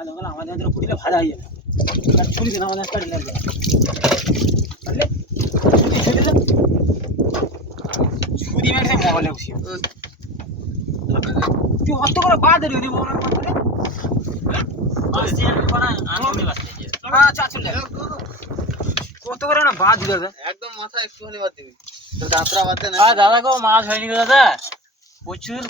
আর যখন আমাদের হাতে পুড়িলে ভাজা হয়ে যাবে আর ছুরি দিন আমাদের কাটলে লাগবে ছুরি দিন ছুরি মেরে তুই অত করে বাদ রে মোবাইল মাথায় চলে কত করে না বাদ দিলে একদম মাথা একটুখানি বাদ দিবি। তো দাঁতরা বাদ না। দাদা গো মাছ হয়নি দাদা। প্রচুর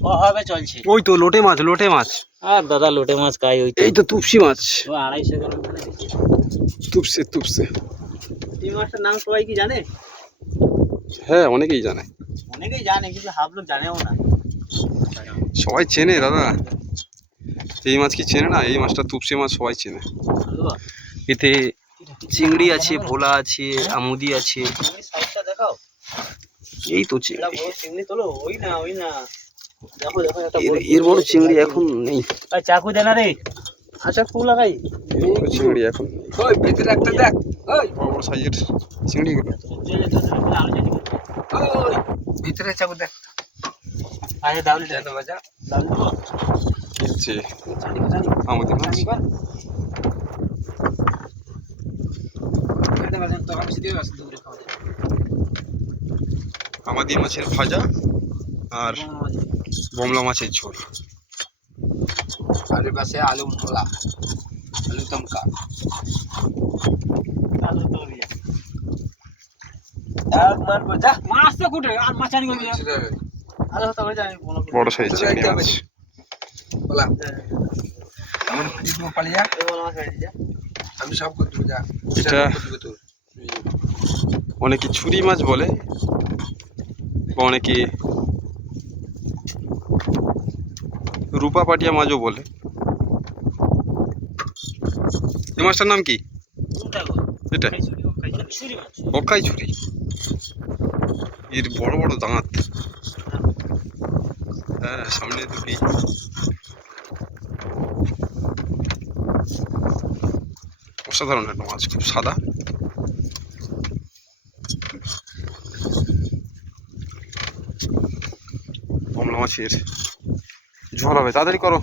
অভাবে চলছে। ওই তো লোটে মাছ লোটে মাছ। আর দাদা লোটে মাছ খাই ওই এই তো তুপসি মাছ। ও আড়াইশো গ্রাম তুপসে তুপসে। এই মাছটার নাম সবাই কি জানে? হ্যাঁ অনেকেই জানে। অনেকেই জানে কিন্তু হাফ লোক জানেও না। সবাই চেনে দাদা। এই মাছ কি চেনে না? এই মাছটা তুপসে মাছ সবাই চেনে। এতে চিংড়ি আছে ভোলা আছে আমুদি আছে। সাইজটা দেখাও। এই তো চিংড়ি। চিংড়ি তোলো ওই না ওই না। এর- বড় চিংড়ি এখন নেই। চাকু দে না রে। আচ্ছা ফুল লাগাই। এই চিংড়ি এখন। ওই ভিতরে একটা দেখ। ওই। বড় বড় সাইজের চিংড়িগুলো ওই। ভিতরে চাকু দেখ। দাউলি তো বাজা মাছ। আমাদি মাছের ভাজা আর বমলা মাছের ঝোল। আলু পাশে আলু ভোলা আলু দমকা। আলু তরিয়া এক মাছ তো কুটে আর মাছ আনি আলু বড় সাইজ চিংড়ি মাছ। বলা। আমার পালিয়ে যা। আমি সব করে যা। এটা অনেকে ছুরি মাছ বলে বা অনেকে রূপা পাটিয়া মাছও বলে। এই মাছটার নাম কি? এটা? ছুরি ছুরি এর বড় বড় দাঁত। হ্যাঁ সামনে দুটি। অসাধারণ একটা মাছ, খুব সাদা। মাছের। ঝোল হবে তাড়াতাড়ি করো।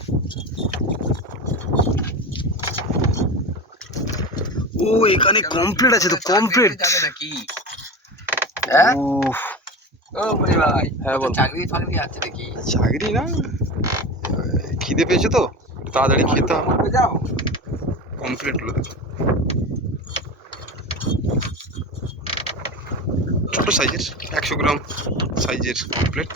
ও এখানে কমপ্লিট আছে তো কমপ্লিট হ্যাঁ? হ্যাঁ, বল। চাকরি না খিদে পেয়েছে তো তাড়াতাড়ি খেতে হবে। যাও। কমপ্লিট হলো। ছোট সাইজের একশো গ্রাম সাইজের কমপ্লিট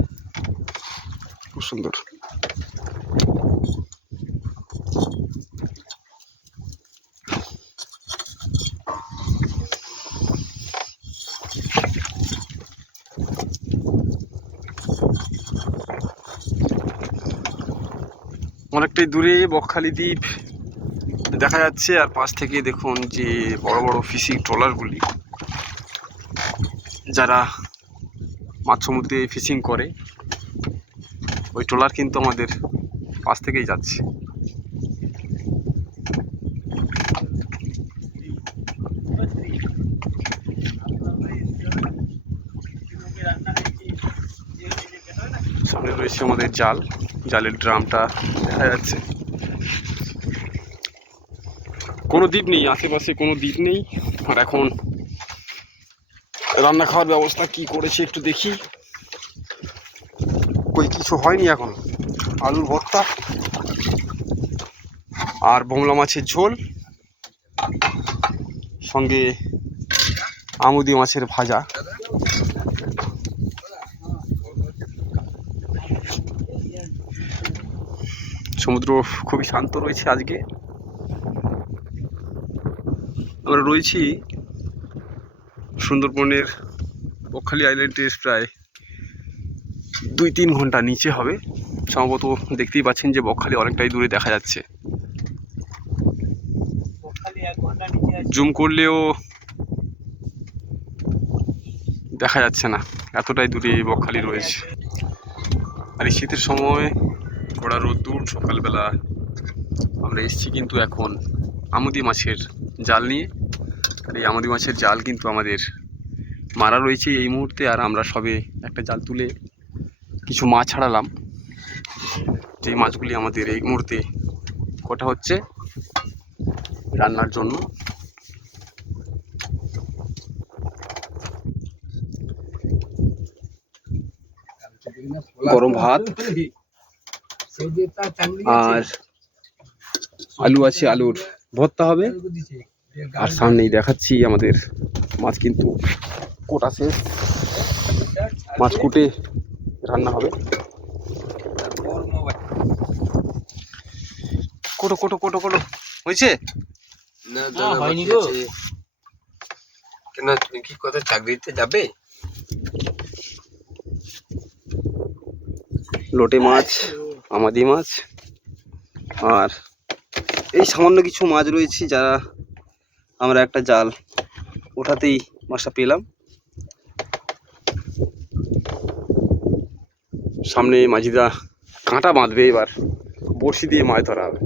সুন্দর। অনেকটাই দূরে বকখালি দ্বীপ দেখা যাচ্ছে, আর পাশ থেকে দেখুন যে বড় বড় ফিশিং ট্রলারগুলি যারা মাছ সমুদ্রে ফিশিং করে। ওই ট্রলার কিন্তু আমাদের পাশ থেকেই যাচ্ছে। সামনে রয়েছে আমাদের জাল। জালের ড্রামটা দেখা যাচ্ছে। কোনো দ্বীপ নেই, আশেপাশে কোনো দ্বীপ নেই। আর এখন রান্না খাওয়ার ব্যবস্থা কি করেছে একটু দেখি। কিছু হয়নি এখন। আলুর ভর্তা আর বোমলা মাছের ঝোল, সঙ্গে আমুদি মাছের ভাজা। সমুদ্র খুবই শান্ত রয়েছে আজকে। আমরা রয়েছি সুন্দরবনের বকখালি আইল্যান্ডের প্রায় দুই তিন ঘণ্টা নিচে হবে। সম্ভবত দেখতেই পাচ্ছেন যে বকখালি অনেকটাই দূরে দেখা যাচ্ছে। জুম করলেও দেখা যাচ্ছে না। এতটাই দূরে বকখালি রয়েছে। আর এই শীতের সময় কড়া রোদ্দুর, সকালবেলা আমরা এসেছি কিন্তু এখন আমুদি মাছের জাল নিয়ে। আর এই আমুদি মাছের জাল কিন্তু আমাদের মারা রয়েছে এই মুহূর্তে। আর আমরা সবে একটা জাল তুলে কিছু মাছ ছাড়ালাম যেই মাছগুলি আমাদের এই মুহূর্তে কটা হচ্ছে? রান্নার জন্য। গরম ভাত। আর আলু আছে, আলুর ভর্তা হবে। আর সামনেই দেখাচ্ছি আমাদের মাছ কিন্তু কোটা শেষ। মাছ কুটে রান্না হবে। কোটো কোটো কোটো কোটো হয়েছে? না না, হয়নি গো। কেন তুমি কি কথা চাকরিতে যাবে? লোটে মাছ আমাদি মাছ আর এই সামান্য কিছু মাছ রয়েছে যারা আমরা একটা জাল ওঠাতেই মাছটা পেলাম। সামনে মাঝিদা কাঁটা বাঁধবে এবার বড়শি দিয়ে মাছ ধরা হবে।